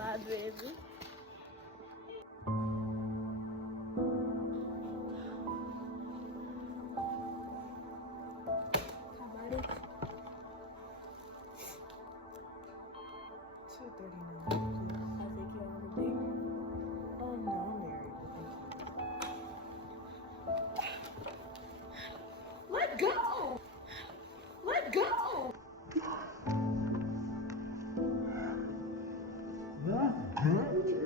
Bye, baby. Somebody. 2:39. I think you want to be. Oh no, I'm married. Let go! Let go! Bye, baby.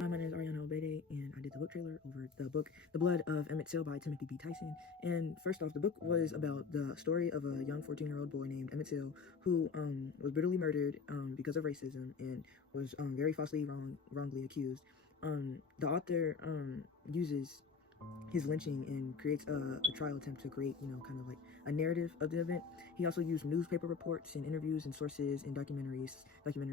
My name is Ariana Obede, and I did the book trailer over the book The Blood of Emmett Till by Timothy B. Tyson. And first off, the book was about the story of a young 14-year-old boy named Emmett Till who was brutally murdered because of racism and was very falsely wrongly accused. The author uses his lynching and creates a trial attempt to create, kind of like a narrative of the event. He also used newspaper reports and interviews and sources and documentaries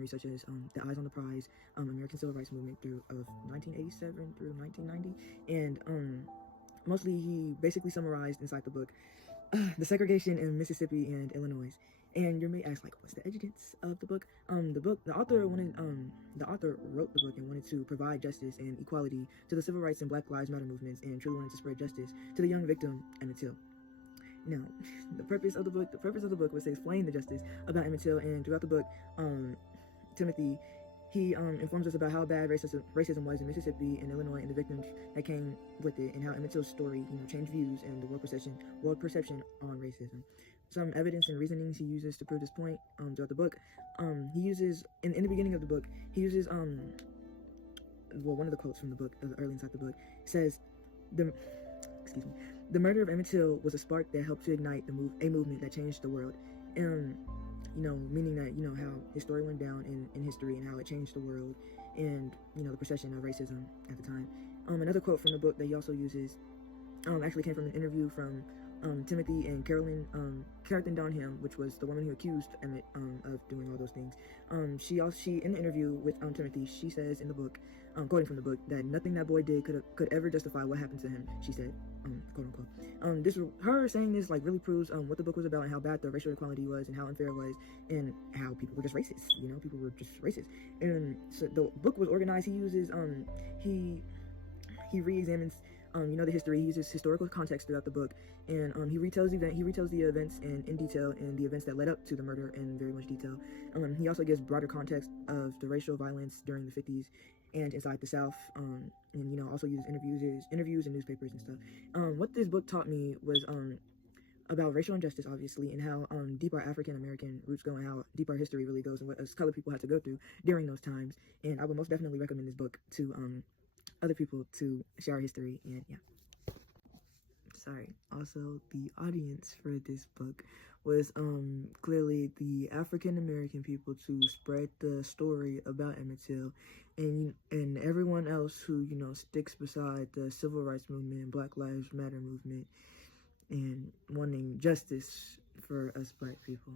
such as The Eyes on the Prize, American Civil Rights Movement of 1987 through 1990, and mostly he basically summarized inside the book the segregation in Mississippi and Illinois. And you may ask, like, what's the evidence of the book? The author wrote the book and wanted to provide justice and equality to the civil rights and Black Lives Matter movements, and truly wanted to spread justice to the young victim, Emmett Till. Now, the purpose of the book was to explain the justice about Emmett Till, and throughout the book, Timothy, he informs us about how bad racism was in Mississippi and Illinois and the victims that came with it, and how Emmett Till's story, changed views and the world perception on racism. Some evidence and reasonings he uses to prove this point throughout the book. He uses in the beginning of the book. He uses one of the quotes from the book, early inside the book, says, "The murder of Emmett Till was a spark that helped to ignite a movement that changed the world." Meaning that how his story went down in history and how it changed the world, and the perception of racism at the time. Another quote from the book that he also uses actually came from an interview from Timothy and Carolyn Donham, which was the woman who accused Emmett of doing all those things. She in the interview with Timothy, she says in the book, quoting from the book, that nothing that boy did could ever justify what happened to him. She said, quote unquote. Her saying this like really proves what the book was about and how bad the racial equality was and how unfair it was and how people were just racist. People were just racist. And so the book was organized. He uses he re-examines the history. He uses historical context throughout the book, and he retells the events in detail, and the events that led up to the murder in very much detail. He also gives broader context of the racial violence during the 50s and inside the South, and also uses interviews and newspapers and stuff. What this book taught me was about racial injustice, obviously, and how deep our African American roots go, and how deep our history really goes, and what us colored people had to go through during those times. And I would most definitely recommend this book to other people to share our history. And yeah. Sorry. Also, the audience for this book was clearly the African American people to spread the story about Emmett Till, and everyone else who sticks beside the civil rights movement and Black Lives Matter movement and wanting justice for us Black people.